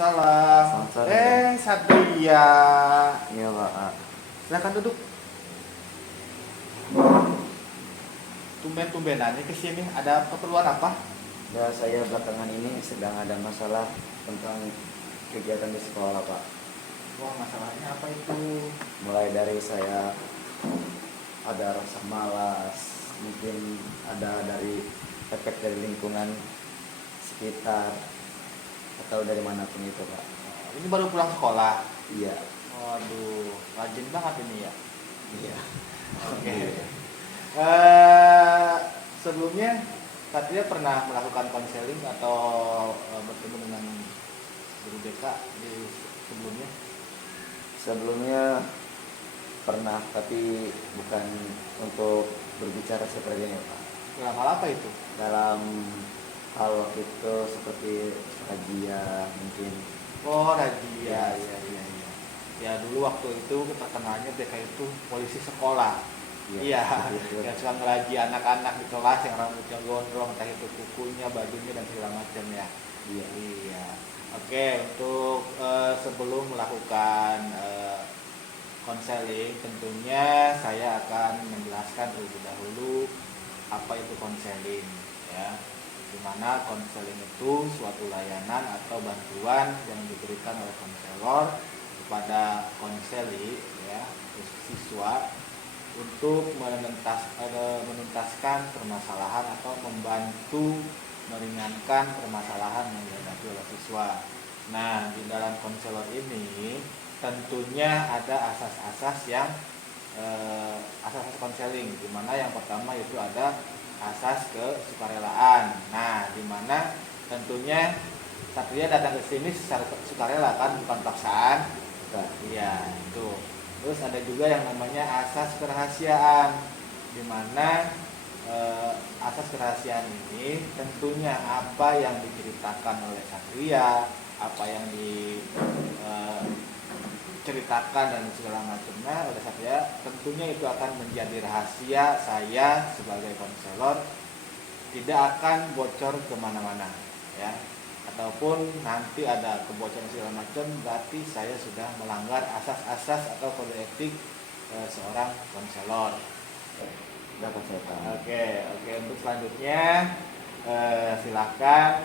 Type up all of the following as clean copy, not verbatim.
Waalaikumsalam. Selamat sore. Satria. Iya Pak. Silakan duduk. Tumben-tumbenannya ke sini. Ada keperluan apa? Ya saya belakangan ini sedang ada masalah tentang kegiatan di sekolah Pak. Wah, masalahnya apa itu? Mulai dari saya ada rasa malas, mungkin ada dari efek dari lingkungan sekitar atau dari manapun itu Pak. Ini baru pulang sekolah. Iya. Waduh, rajin banget ini ya. Iya. Oke. Sebelumnya Satria pernah melakukan konseling atau bertemu dengan guru BK di sebelumnya? Sebelumnya pernah, tapi bukan untuk berbicara seperti ini Pak. Dalam hal apa itu? Dalam hal waktu itu seperti razia mungkin. Oh, razia. Iya. Ya dulu waktu itu terkenalnya BK itu polisi sekolah. Iya, betul. yang suka ngerazia anak-anak di kelas yang rambutnya gondrong, entah itu kukunya, bajunya dan segala macam ya. Iya. Oke, untuk sebelum melakukan konseling, tentunya saya akan menjelaskan terlebih dahulu apa itu konseling, ya. Dimana konseling itu suatu layanan atau bantuan yang diberikan oleh konselor kepada konseli, ya, siswa untuk menuntaskan permasalahan atau membantu meringankan permasalahan yang dihadapi oleh siswa. Nah, di dalam konselor ini tentunya ada asas-asas yang asas-asas konseling, di mana yang pertama itu ada asas kesukarelaan. Nah, di mana tentunya Satria datang ke sini secara sukarela kan, bukan paksaan. Iya, itu. Terus ada juga yang namanya asas kerahasiaan, di mana asas kerahasiaan ini tentunya apa yang diceritakan oleh Satria, apa yang diceritakan dan segala macamnya oleh Satria, tentunya itu akan menjadi rahasia saya sebagai konselor, tidak akan bocor kemana-mana, ya. Ataupun nanti ada kebocoran segala macam, berarti saya sudah melanggar asas-asas atau kode etik seorang konselor. Dapat saya tahu. Oke, untuk selanjutnya silakan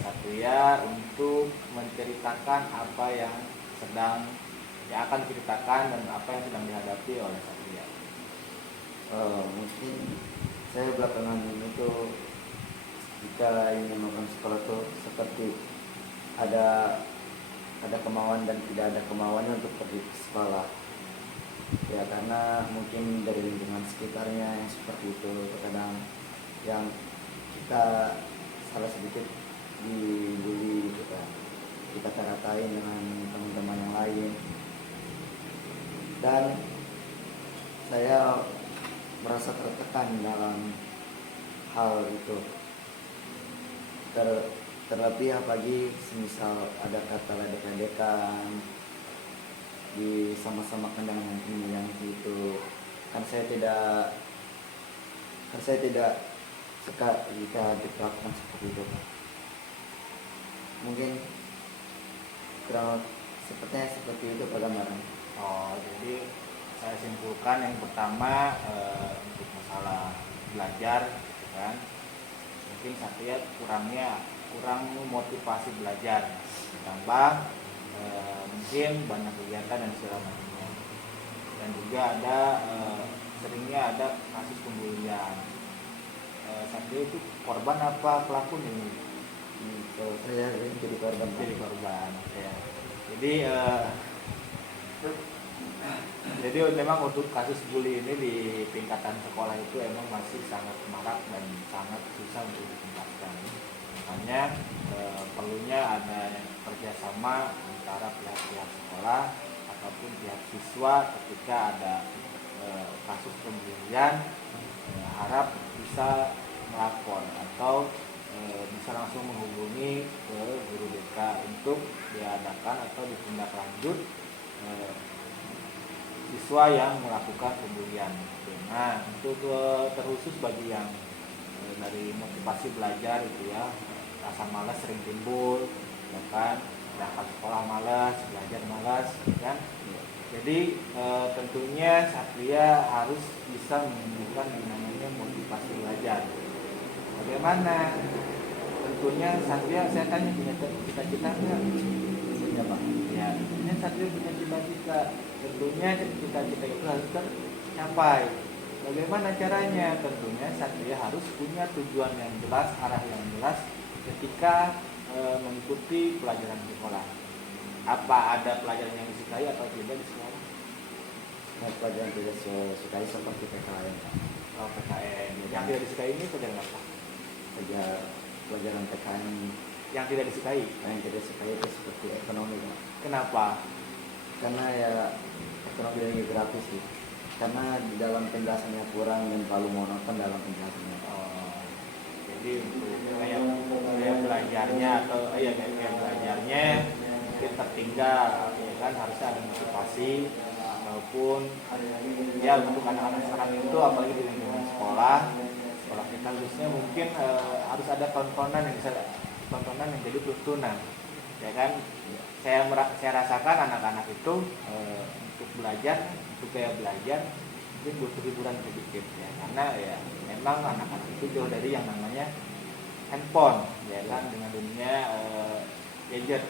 Satria untuk menceritakan apa yang akan diceritakan dan apa yang sedang dihadapi oleh Satria. Mungkin saya belakangan ini tuh jika ingin melakukan sekolah tuh seperti ada kemauan dan tidak ada kemauannya untuk pergi ke sekolah. Ya karena mungkin dari lingkungan sekitarnya yang seperti itu, terkadang yang kita salah sedikit dibully gitu kan, kita kata-katain dengan teman-teman yang lain, dan saya merasa tertekan dalam hal itu. Terlebih apalagi semisal ada kata ledek-ledekan di sama-sama dengan ini yang itu, kan saya tidak suka jika diperlakukan seperti itu. Mungkin kurang sepertinya seperti itu Pak gambaran. Oh, jadi saya simpulkan yang pertama untuk masalah belajar, gitu kan. Mungkin Satria kurang motivasi belajar, ditambah mungkin banyak kegiatan dan segala macamnya, dan juga ada seringnya ada kasus pembulian. Satria itu korban apa pelaku ini? Kalau saya jadi korban. Ya. Jadi memang untuk kasus bully ini di tingkatan sekolah itu emang masih sangat marak dan sangat susah untuk dituntaskan. Makanya perlunya ada kerjasama antara pihak-pihak sekolah ataupun pihak siswa ketika ada kasus pembulian, harap bisa melapor atau bisa langsung menghubungi ke guru BK untuk diadakan atau ditindaklanjut siswa yang melakukan pembulian. Nah, untuk terkhusus bagi yang dari motivasi belajar itu ya, rasa malas sering timbul, ya kan, berangkat sekolah malas, belajar malas, kan? Iya. Jadi tentunya Satria harus bisa menumbuhkan yang namanya motivasi belajar. Bagaimana? Tentunya Satria, saya tanya punya cita-cita nggak? Punya Pak. Ya, tentunya Satria punya cita-cita. Tentunya cita-cita itu harus tercapai. Bagaimana caranya? Tentunya Satria harus punya tujuan yang jelas, arah yang jelas ketika mengikuti pelajaran di sekolah. Apa ada pelajaran yang disukai atau tidak di sekolah? Nah, pelajaran tidak saya sukai seperti PKN Pak. Oh, PKN. Yang tidak disukai ini pelajaran apa? Pelajaran PKN Yang tidak disukai. yang tidak sukai itu seperti ekonomi Pak. Kenapa? Karena ya ekonomi dan geografi sih. Karena di dalam penjelasannya kurang dan terlalu monoton dalam penjelasannya. Oh, jadi untuk kayak belajarnya atau kayak belajarnya mungkin tertinggal, ya kan, harusnya ada motivasi ataupun ya untuk anak-anak sekarang itu apalagi di lingkungan sekolah kita khususnya mungkin harus ada tontonan yang bisa jadi tuntunan, ya kan. Saya rasakan anak-anak itu untuk belajar, untuk kayak belajar mungkin butuh hiburan sedikit ya, karena ya memang anak-anak itu jauh dari yang namanya handphone, ya kan, dengan dunia gadget.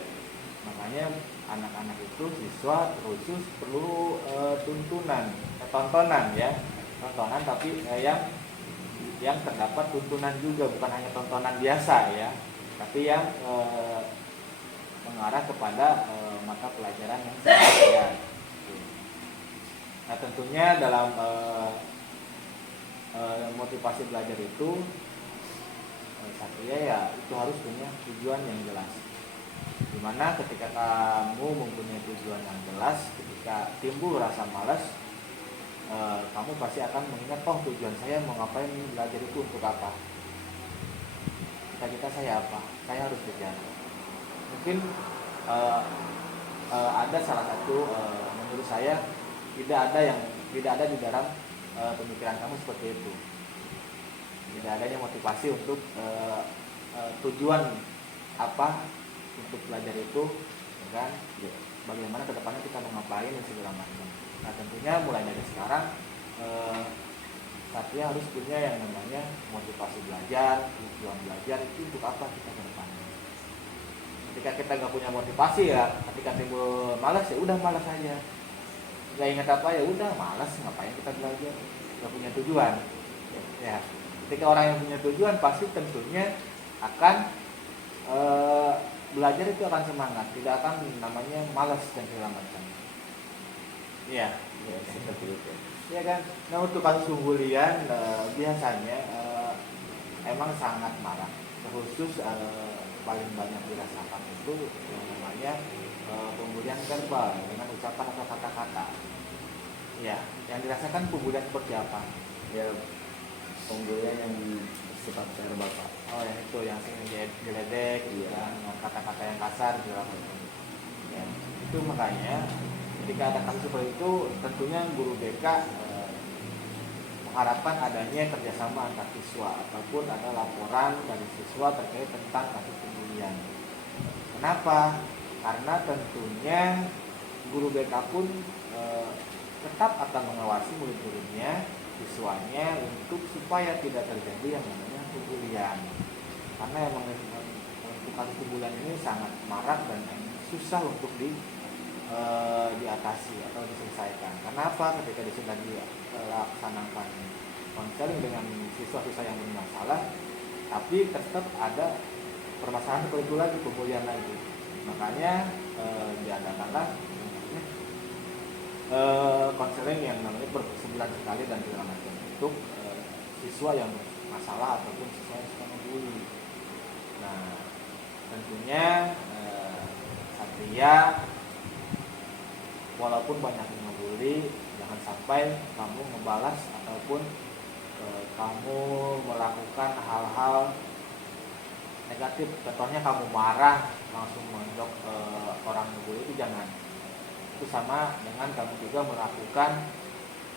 Makanya anak-anak itu siswa khusus perlu tontonan ya, tontonan tapi yang terdapat tuntunan juga, bukan hanya tontonan biasa ya, tapi yang mengarah kepada mata pelajaran yang sesuai. Nah tentunya dalam motivasi belajar itu Satria ya itu harus punya tujuan yang jelas. Dimana ketika kamu mempunyai tujuan yang jelas, ketika timbul rasa malas, kamu pasti akan mengingat, oh tujuan saya mau ngapain belajar itu untuk apa? Cita-cita saya apa? Saya harus kejar. Mungkin ada salah satu menurut saya tidak ada di dalam pemikiran kamu seperti itu. Tidak adanya motivasi untuk tujuan apa untuk belajar itu, ya kan? Bagaimana kedepannya kita mau ngapain dan segala macam. Nah tentunya mulai dari sekarang Satria harus punya yang namanya motivasi belajar, tujuan belajar itu untuk apa kita ke depannya. Ketika kita nggak punya motivasi ya, ketika timbul malas ya udah malas aja. Nggak ingat apa ya udah malas, ngapain kita belajar? Nggak punya tujuan. Ya, ketika orang yang punya tujuan pasti tentunya akan belajar itu akan semangat, tidak akan namanya malas dan segala macam. Iya, Ya, seperti itu. ya kan. Nah untuk kasus pembulian biasanya emang sangat marah, khusus paling banyak dirasakan itu yang namanya pembulian verbal dengan ucapan atau kata-kata. Ya, yang dirasakan pembulian seperti apa? Ya, pembulian yang sifat verbal Pak. Oh yang itu yang sering diledek, Iya. dengan kata-kata yang kasar segala macam. Ya, itu makanya ketika ada kasus seperti itu tentunya guru BK mengharapkan adanya kerjasama antar siswa ataupun ada laporan dari siswa terkait tentang kasus pembulian. Kenapa? Karena tentunya guru BK pun tetap akan mengawasi murid-muridnya, siswanya untuk supaya tidak terjadi yang namanya pembulian. Karena memang untuk kasus pembulian ini sangat marak dan susah untuk diatasi atau diselesaikan. Kenapa? Ketika sudah dilaksanakan konseling dengan siswa-siswa yang bermasalah, tapi tetap ada permasalahan seperti itu lagi, pembulian lagi. Makanya diadakanlah konseling yang namanya sebulan sekali dan segala macam untuk siswa yang bermasalah ataupun siswa yang suka membuli. Nah, tentunya Satria walaupun banyak yang membuli, jangan sampai kamu membalas ataupun kamu melakukan hal-hal negatif. Contohnya kamu marah langsung mendok orang membuli, itu jangan. Itu sama dengan kamu juga melakukan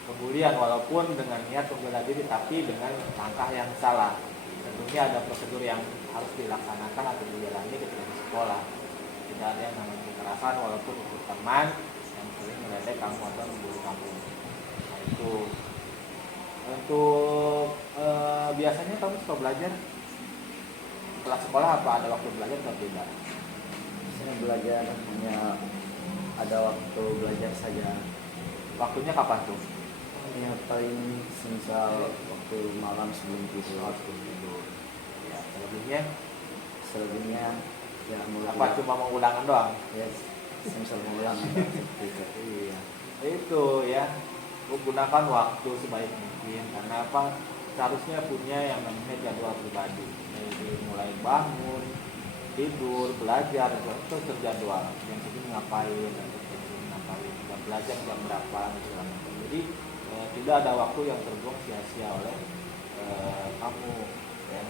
pembulian walaupun dengan niat membela diri tapi dengan langkah yang salah. Tentunya ada prosedur yang harus dilaksanakan atau dijalani ketika di sekolah. tidak ada yang namanya kekerasan walaupun itu teman yang sering meledek kamu atau membuli kamu. Nah itu untuk biasanya kamu suka belajar setelah sekolah apa ada waktu belajar atau tidak? Saya belajar hanya ada waktu belajar saja. Waktunya kapan tuh? Ya paling semisal waktu malam sebelum tidur. Waktu itu. Ya, selebihnya ya mulai apa cuma mau ulangan doang? ya semisal mengulang seperti itu. Iya. Itu ya. Gunakan waktu sebaik mungkin karena apa? Seharusnya punya yang namanya jadwal pribadi. Jadi mulai bangun, tidur, belajar itu terjadwal. Yang segini ngapain, yang segini ngapain, jam belajar jam berapa gitu kan. Jadi tidak ada waktu yang terbuang sia-sia oleh kamu ya.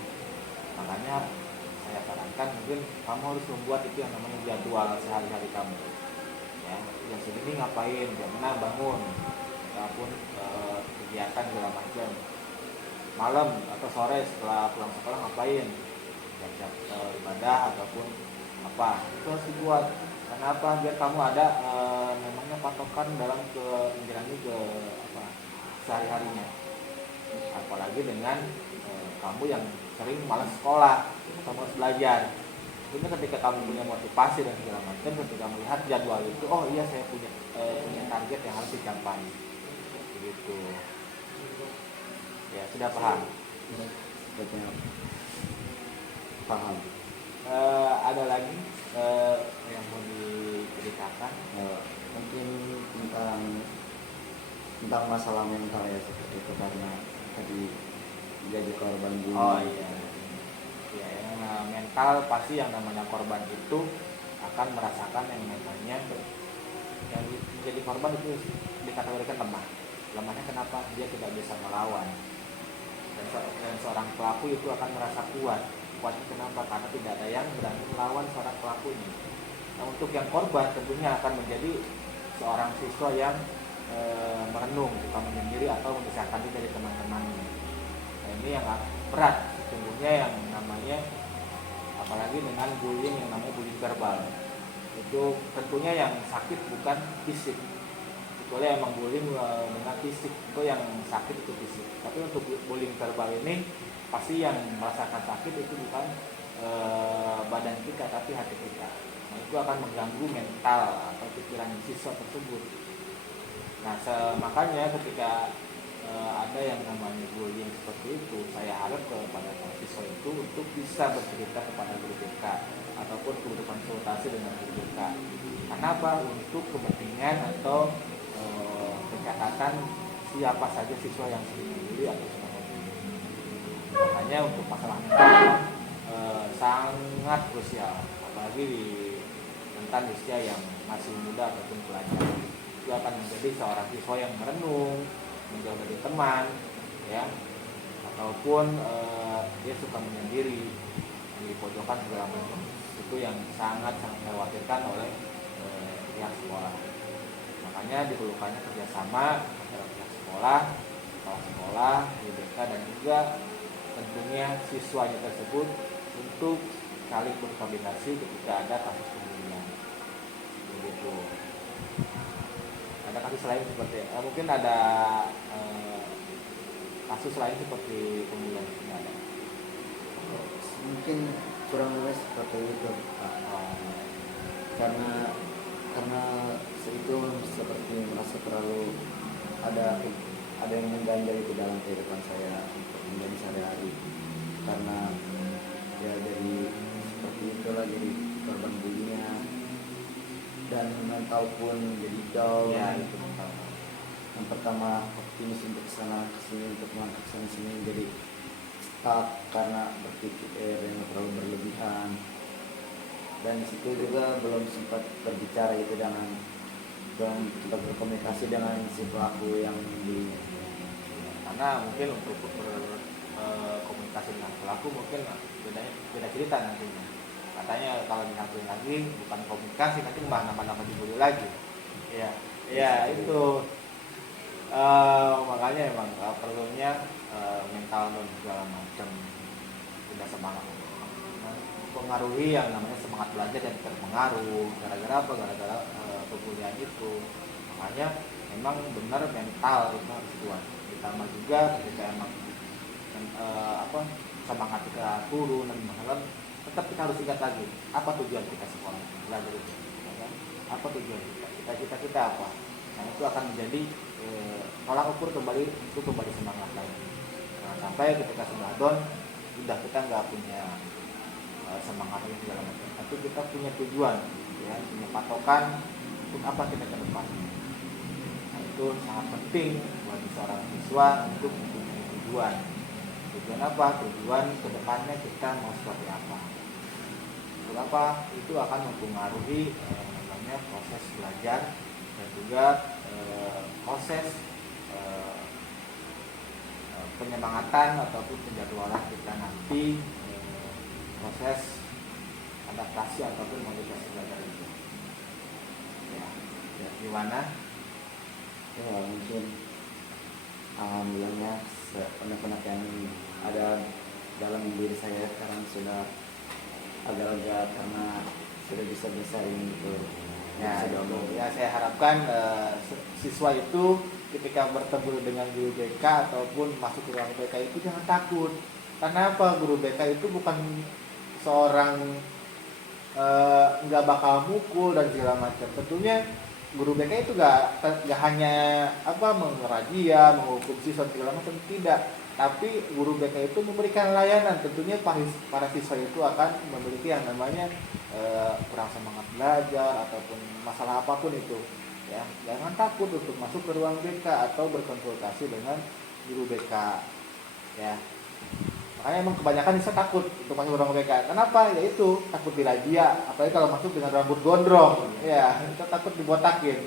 Makanya saya sarankan mungkin kamu harus membuat itu yang namanya jadwal sehari-hari kamu ya. Jam segini ngapain, jam 6 bangun ataupun kegiatan segala macam, malam atau sore setelah pulang sekolah ngapain, siap-siap ibadah ataupun apa, itu harus dibuat. Kenapa? Biar kamu ada namanya patokan dalam menjalani ke apa sehari-harinya. Apalagi dengan kamu yang sering malas sekolah atau malas belajar. Itu ketika kamu punya motivasi dan segala macam, ketika melihat jadwal itu, oh iya saya punya target yang harus dicapai. Begitu. Ya, sudah paham? Sudah paham. Ada lagi yang mau diceritakan? Mungkin tentang masalah mental ya, seperti itu, karena tadi jadi korban bullying. Oh iya. Ya, yang mental pasti yang namanya korban itu akan merasakan yang namanya yang menjadi korban itu dikategorikan lemah. Lemahnya kenapa? Dia tidak bisa melawan. Dan seorang pelaku itu akan merasa kuat. Kuatnya kenapa? Karena tidak ada yang berani melawan seorang pelakunya. Nah, untuk yang korban tentunya akan menjadi seorang siswa yang merenung, bukan menyendiri atau memisahkan diri dari teman-temannya. Nah, ini yang berat sesungguhnya, yang namanya apalagi dengan bullying yang namanya bullying verbal. Itu tentunya yang sakit bukan fisik. Kecuali emang bullying dengan fisik, itu yang sakit itu fisik. Tapi untuk bullying verbal ini pasti yang merasakan sakit itu bukan badan kita tapi hati kita. Nah, itu akan mengganggu mental atau pikiran siswa tersebut. Nah, makanya ketika ada yang namanya bullying seperti itu, saya harap kepada siswa itu untuk bisa bercerita kepada guru BK ataupun berkonsultasi dengan guru BK. Kenapa? Untuk kepentingan atau pencatatan siapa saja siswa yang sering membuli atau sedang membuli. Makanya untuk masalah mental sangat krusial, apalagi di rentan usia yang masih muda ataupun pelajar. Itu akan menjadi seorang siswa yang merenung, menjauh dari teman, ya, ataupun dia suka menyendiri, di pojokan segala macam. Itu yang sangat dikhawatirkan oleh pihak sekolah. Makanya diperlukannya kerjasama antara pihak sekolah, kepala sekolah, BK dan juga tentunya siswanya tersebut untuk saling berkoordinasi ketika ada kasus pembulian. Begitu. Ada kasus lain seperti mungkin ada kasus lain seperti pembulian ini ada. Mungkin kurang lebih seperti itu, karena itu seperti merasa terlalu ada yang mengganjal itu dalam kehidupan saya untuk menjadi sehari-hari, karena ya dari seperti itulah jadi korban bullyingnya, dan mental pun jadi down. Ya, itu mental. Yang pertama optimis untuk kesana kesini, untuk melangkah kesana sini, jadi stuck karena berpikir yang terlalu berlebihan. Dan disitu juga belum sempat berbicara itu belum sempat berkomunikasi dengan si pelaku yang di, karena mungkin untuk komunikasi dengan pelaku mungkin beda cerita nantinya. Katanya kalau dihampiri lagi bukan komunikasi, nanti nambah dibully lagi. Ya itu makanya emang perlunya mental dan segala macam, tidak semangat. mempengaruhi yang namanya semangat belajar dan terpengaruh gara-gara apa, gara-gara perkuliahan itu. Makanya memang benar mental itu harus kuat, ditambah juga ketika emang semangat kita turun dan malam, tetap kita harus ingat lagi apa tujuan kita sekolah belajar itu, ya kan? Apa tujuan kita apa. Nah itu akan menjadi tolak ukur kembali untuk kembali semangat lagi. Nah, sampai ketika sudah down, udah kita nggak punya semangat yang segala macam, tapi kita punya tujuan, ya, punya patokan untuk apa kita ke depan. Nah itu sangat penting buat seorang siswa untuk mempunyai tujuan. Tujuan apa? Tujuan kedepannya kita mau seperti apa. Kenapa? Itu akan mempengaruhi namanya proses belajar dan juga proses penyemangatan ataupun penjadwalan kita nanti, proses adaptasi ataupun motivasi belajar itu. Ya, gimana? Ya mungkin alhamdulillahnya penak-penak yang ada dalam diri saya sekarang sudah agak lega karena sudah bisa bersaing gitu. Ya, ya saya harapkan siswa itu ketika bertemu dengan guru BK ataupun masuk ke ruang BK itu jangan takut. Karena apa? Guru BK itu bukan seorang nggak bakal mukul dan segala macam. Tentunya guru BK itu nggak hanya mengerazia, menghukum siswa segala macam, tidak. Tapi guru BK itu memberikan layanan. Tentunya para siswa itu akan memiliki yang namanya kurang semangat belajar ataupun masalah apapun itu. Ya, jangan takut untuk masuk ke ruang BK atau berkonsultasi dengan guru BK. Ya, makanya emang kebanyakan siswa takut untuk masuk ke ruang BK. Kenapa? Ya itu takut dirazia, apalagi kalau masuk dengan rambut gondrong. Ya, kita takut dibotakin.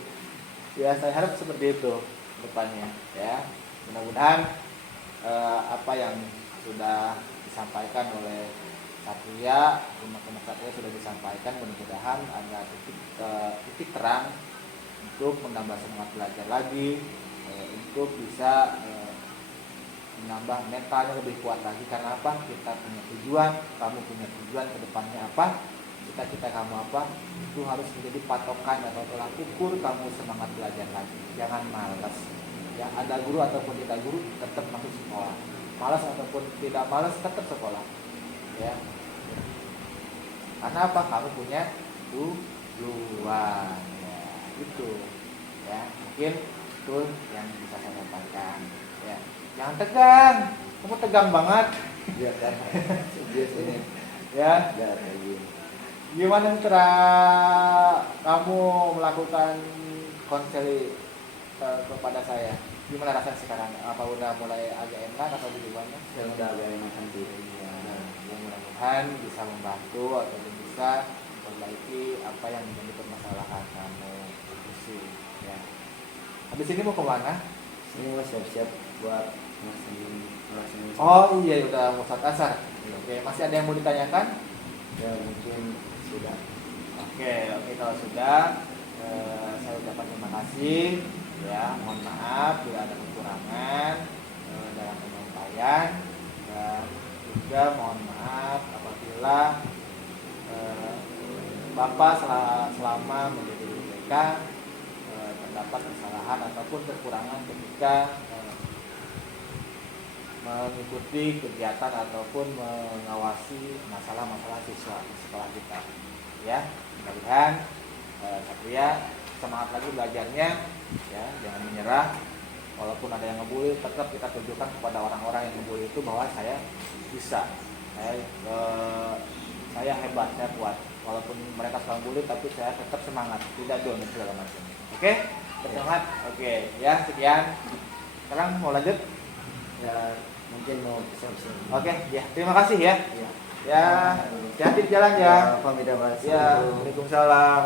Ya, saya harap seperti itu depannya. Ya, mudah-mudahan apa yang sudah disampaikan oleh Satria, teman-teman Satria sudah disampaikan, mudah-mudahan ada titik terang untuk menambah semangat belajar lagi, untuk bisa menambah mentalnya lebih kuat lagi. Karena apa? Kita punya tujuan, kamu punya tujuan ke depannya apa, cita-cita kamu apa, itu harus menjadi patokan atau tolak ukur kamu semangat belajar lagi. Jangan malas. Ya, ada guru ataupun tidak guru tetap masuk sekolah, malas ataupun tidak malas tetap sekolah. Ya, karena apa? Kamu punya tujuan. Ya, itu. Ya, mungkin itu yang bisa saya sampaikan. Ya, jangan tegang. Kamu tegang banget. Ya kan. Biasanya Ya. Gimana cara kamu melakukan konseling kepada saya? Gimana rasanya sekarang? Apa udah mulai agak enak atau gimana? saya udah agak enak nanti. Ya, mudah-mudahan bisa membantu atau bisa memperbaiki apa yang menjadi permasalahan kamu diskusi. Ya. Habis ini mau kemana? Ini mau siap-siap buat melaksanakan. Oh iya, udah mau sholat asar. Oke, masih ada yang mau ditanyakan? Ya mungkin sudah. Oke, kalau sudah, saya ucapkan terima kasih. Ya, mohon maaf bila ada kekurangan dalam penyampaian, dan juga mohon maaf apabila Bapak selama menjadi guru BK terdapat kesalahan ataupun kekurangan ketika mengikuti kegiatan ataupun mengawasi masalah-masalah siswa di sekolah kita. Ya, mudah-mudahan Satria semangat lagi belajarnya, ya, jangan menyerah. Walaupun ada yang ngebully, tetap kita tunjukkan kepada orang-orang yang ngebully itu bahwa saya bisa, saya hebat, saya kuat. Walaupun mereka selalu bully, tapi saya tetap semangat, tidak down segala macam. Oke, semangat. Oke, ya, sekian. Sekarang mau lanjut? Ya mungkin mau siap-siap. Oke, ya, terima kasih ya. Ya. Ya, hati-hati di jalan ya. Pamit ya, Mas. Ya, Waalaikumsalam.